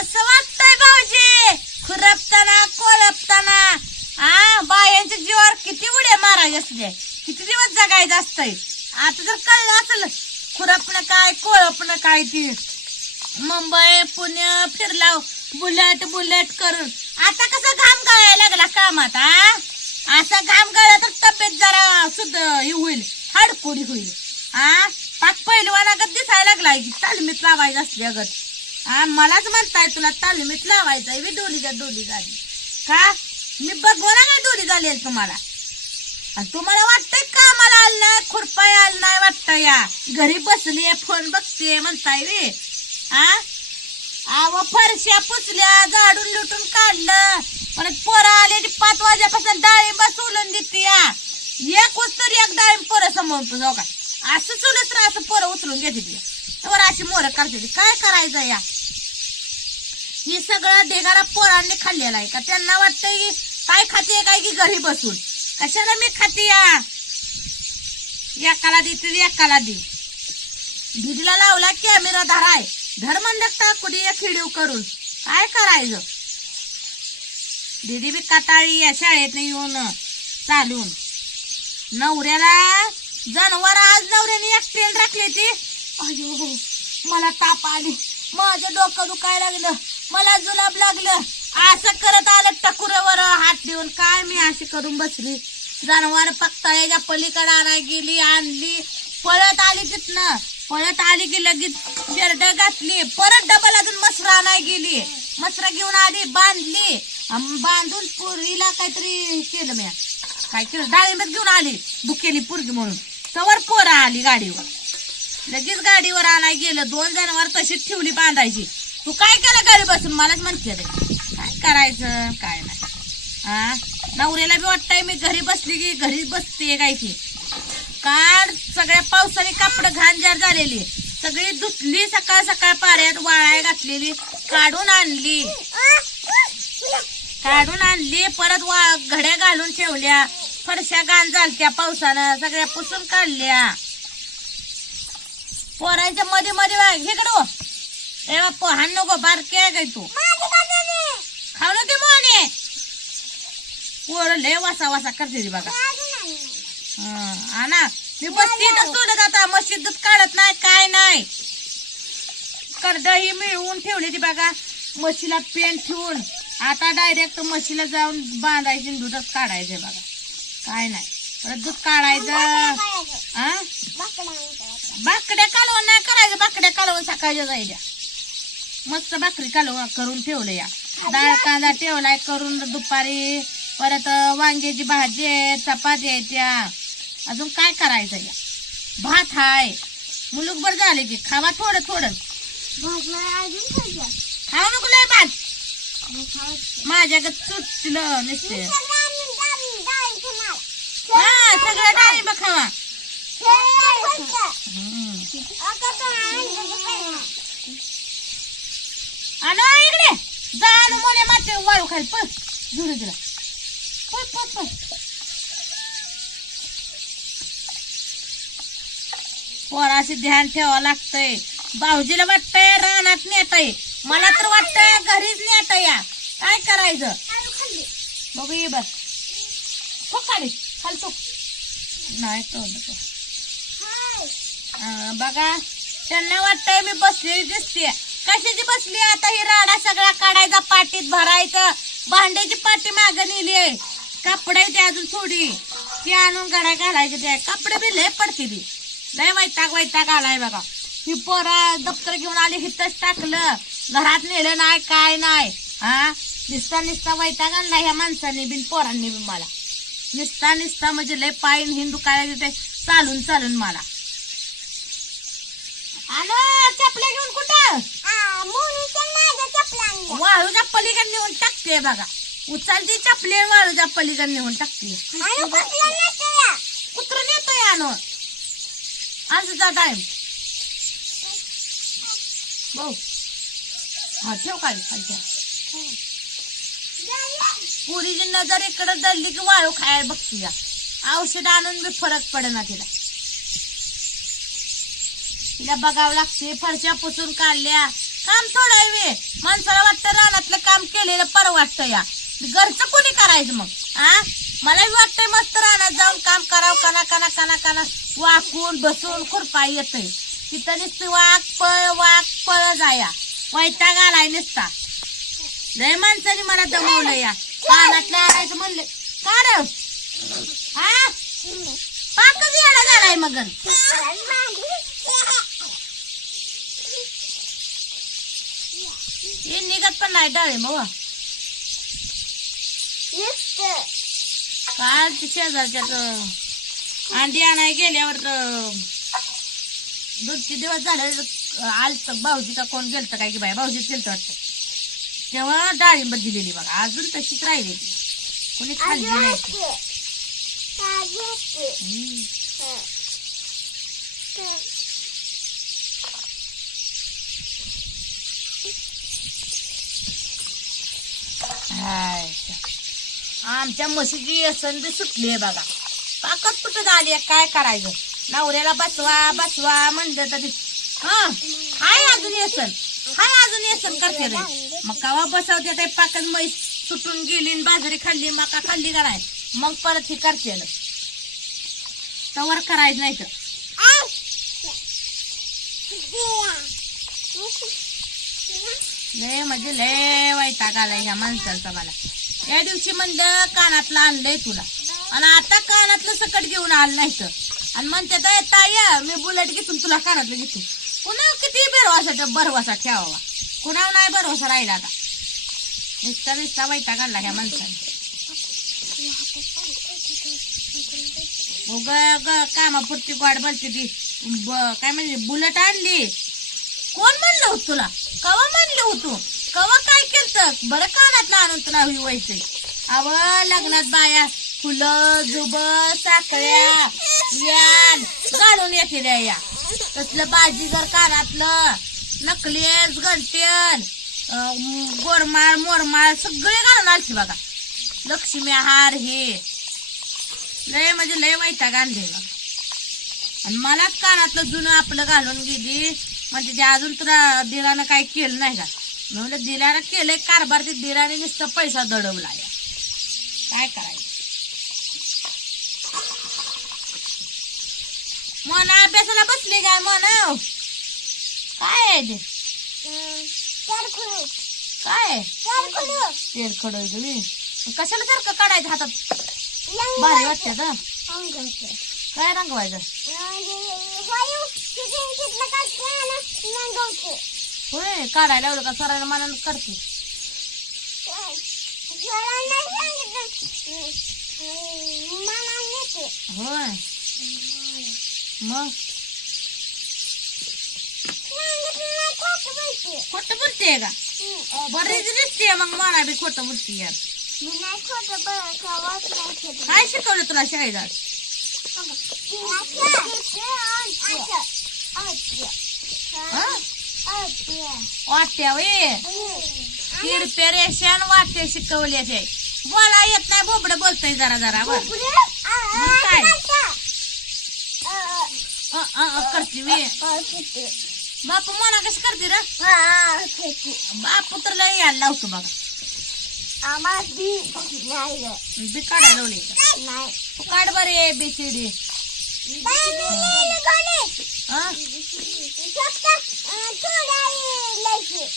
कसं वाटतंय भाऊजी. खुरपताना कोळपताना आ बायांच्या जीवावर किती उड्या मारायचे असते किती दिवस जगायचं असतंय. आता जर कळलं असेल खुरपणं काय कोळपणं काय ती. मुंबई पुणे फिरलाव बुलेट बुलेट करून. आता कसं घाम गळायला लागला कामात आ? असा घाम गळला तर तब्येत जरा सुद्ध हे होईल हाडकोडी होईल. आ? पाक पहिलवानागत दिसायला लागलाय तालमीत लावायचं असली अगत आ मलाच म्हणताय तुला तालमीत लावायचंय बी डोली जा डोली झाली का? मी बघवणार नाही डोली झालेल तुम्हाला. आणि तुम्हाला वाटतंय का मला आलं नाही खुरपाय आलं नाही वाटतं या? घरी बसली फोन बघते म्हणताय रे आ? आव फरश्या पुसल्या झाडून लुटून काढलं. परत पोरं आले की पाच वाजेपासून डाळिंब सोलून देते या. एक उचतर एक डाळिंब पोरं समोर जाऊ का? असं चुलत असं पोरं उचलून घेते ती. तर अशी मोरं करते ती. काय करायचं या? ही सगळं देगारा पोरांनी खाल्लेला आहे. का त्यांना वाटतंय की काय खाते काय की घरी बसून. कशाला मी खाते या? एकाला देते एकाला दे दीदीला लावला कॅमेरा धराय. धर म्हणलं कुठे एक व्हिडिओ करून? काय करायचं? दीदी बी कटाळी या शाळेत येऊन चालून. नवऱ्याला जनावर आज नवऱ्याने एक एकट्याला राखली ती अयो मला ताप आली. माझं डोकं दुखायला लागलं. मला जुलाब लागलं. असं करत आलं टकुरावर हात देऊन. काय मी अशी करून बसली? जनावर पक्ताळ्याच्या पलीकडे आणाय गेली आणली. पळत आली तिथनं. पळत आली की लगेच शर्ट घातली. परत डबल अजून मसरा आणाय गेली. मसरा घेऊन आली बांधली. बांधून पोरीला काहीतरी केलं मी काय केलं? डाळिंबत घेऊन आली. बुकेली पुरगी म्हणून. तवर पोरं आली गाडीवर. लगेच गाडीवर आणाय गेलं. दोन जनावर तशीच ठेवली बांधायची. तू काय केलं घरी बसून मलाच म्हणते रे. काय करायचं? काय नाही. हा? नवऱ्याला बी वाटतंय मी घरी बसली की घरी बसते काय की काल सगळ्या पावसाने कापडं घाणजार झालेली. सगळी धुतली सकाळ सकाळ पाऱ्यात वाळाय घातलेली. काढून आणली. काढून आणली परत वा घड्या घालून ठेवल्या. फरशा घाण झालत्या पावसानं. सगळ्या पुसून काढल्या. पोरांच्या मध्ये मध्ये हे कडो ए बाप्पा हाण नको बारके आहे काय तू? खाऊ नको मोने पोर लय वासा वासा करते ती बघा. हं, आणा. मी बसती तर सोडत आता. मशीदच काढत नाही काय नाही. कर्द ही मिळवून ठेवली ती बघा. म्हशीला पेन ठेवून. आता डायरेक्ट म्हशीला जाऊन बांधायची दूधच काढायचंय बघा. काय नाही. परत दूध काढायचं. हा बाकड्या कालवण नाही करायचं. बाकड्या कालवण सकाळच्या जायच्या. मस्त भाकरी कालवण करून ठेवलं या डाळ कांदा ठेवलाय करून दुपारी परत वांग्याची भाजी आहे चपाती आहे त्या. अजून काय करायचं या? भात हाय. मुलुकभर झाले की खावा थोडं थोडं. खाऊ नको लय भात. माझ्याकडे चुटलं नसते. हा सगळं डाळिंब खावा हम्म. आणा इकडे जा माते वाळू खाली पळ. झुरू दिला पळ पळ पळ. पोराशी ध्यान ठेवावं लागतंय. भाऊजीला वाटतंय रानात नेताय. मला तर वाटतंय घरीच नेता या काय करायचं? बघू ये बस. तो खाली. खाली तो नाही तो बघा त्यांना वाटतंय मी बसलेली दिसते कशाची बसली आता ही राडा सगळा काढायचा पाटीत भरायचं. भांड्याची पाटी माग नेली आहे. कपडे ते अजून थोडी. ती आणून घडा घालायचे ते. कपडे बी लय पडते ती. लय वैताग वैताग आलाय बघा. ही पोरा दप्तर घेऊन आली हिथंच टाकलं. घरात नेलं नाही काय नाही. हा? निसता निसता वैताग आणला ह्या माणसांनी बिन पोरांनी बी मला. निसता निसता म्हणजे लय पाय हिंदू काय तिथे चालून चालून मला. आलं चपल्या घेऊन कुठं? वाळूच्या पलीकडे नेऊन टाकते बघा. उचलती चपले वाळूच्या पलीकडे नेऊन टाकते. कुत्र नेतोय आणून आजचा टाइम भाऊ हा ठेव काय खालच्या पुरीची नजर इकडे दडली की वाळू खायला बघती औषध आणून बी फरक पडेना तिला. तिला बघावं लागते फरशा पुसून काढल्या. काम थोडं आहे वाटतं माणसाला काम केलेलं परवाटतं या. घरचं कोणी करायचं मग? आ? मलाही वाटतंय मस्त रानात जाऊन काम करावं. काना काना काना काना वाकून बसून खुरपा येतंय. तिथं नुसती वाक पळ वाक पळ जाया. वैताग आलाय नुसता. लय माणसाने मला दमवलं या. कानातलं आणायचं म्हणले. का रे हा पाकच येडा झालाय मग हे निघत पण नाही डाळे मग काल ते शेजारच्यात अंडी आणाय गेल्यावर दोन तीन दिवस झाले आलत भाऊजी का कोण गेलत काय की बाय भाऊजीच गेलत वाटतं. तेव्हा डाळिंब दिलेली बघा अजून तशीच राहिली ती कोणी खाल्ली नाही ती. हम्म. हाय. आमच्या म्हशीची व्यसन सुटली आहे बघा. पाकच कुठं झाली आहे, काय करायचं? नवऱ्याला बसवा बसवा म्हणलं तरी. हा? हाय अजून येसन. हाय अजून येसन करते रे. मग कवा बसवते ते पाकत म्हैस सुटून गेली बाजरी खाल्ली मका खाल्ली का मग परत हे करते तवर करायचं नाही तर. लय म्हणजे लय वैताग आलाय ह्या माणसाचा मला. या दिवशी म्हणलं कानातलं आणलंय तुला. आणि आता कानातलं सकट घेऊन आलं नाही तर. आणि म्हणते तर ताय मी बुलेट घेतून तुला कानातलं घेतो पुन्हा किती बरवासा बरवासा ठेवावा? कुणावर नाही बरवासा राहिला आता. नुसता नुसता वैता आणला ह्या माणसाने. ग कामापुरती गाड बोलते ती. ब- काय म्हणजे बुलेट आणली. कोण म्हणलं होत तुला? कवा म्हणलं होतो? कवा काय केलत बरं कानातलं आनंद तुला हुई अव लग्नात बाया फुलं जुब साखळ्या यान घालून येते या. तसलं बाजी जर कानातलं नकलेस घंटेन गोरमाळ मोरमाळ सगळे घालून आलते बघा. लक्ष्मी हार हे. लय म्हणजे लय वाईटा गांधी बघा. आणि मलाच कानातलं जुनं आपलं घालून गेली. म्हणजे ते अजून तुला दिरानं काय केलं नाही का? म्हणलं दिरानं केलंय कारभार ते दिलाने नुसतं पैसा दडवला या काय करायचं मना अभ्यासाला बसली काय मन काय आहे ते काय आहे? तुम्ही कशाला सारखं काढायचं हातात भारी वाटते तर काय रंगवायचं होय काढायला एवढं का? सरायला मनानं करते. होय. मग? खोटं बोलते का? बरीच दिसते मग मला बी खोटं बोलते यार काय शिकवलं तुला शाळेत आज? हा? वाट्या वे तिरपे रेशन वाट्या शिकवले ते. बोला येत नाही बोबड बोलतय जरा जरा बर काय? अ, अ, अ, करते वे बापू मला कसं करते रे? बापू तर लय यायला लावतो बघा. बी काढायला लावली. का? तू काढ बरे बेचिडी パンメリのごねん!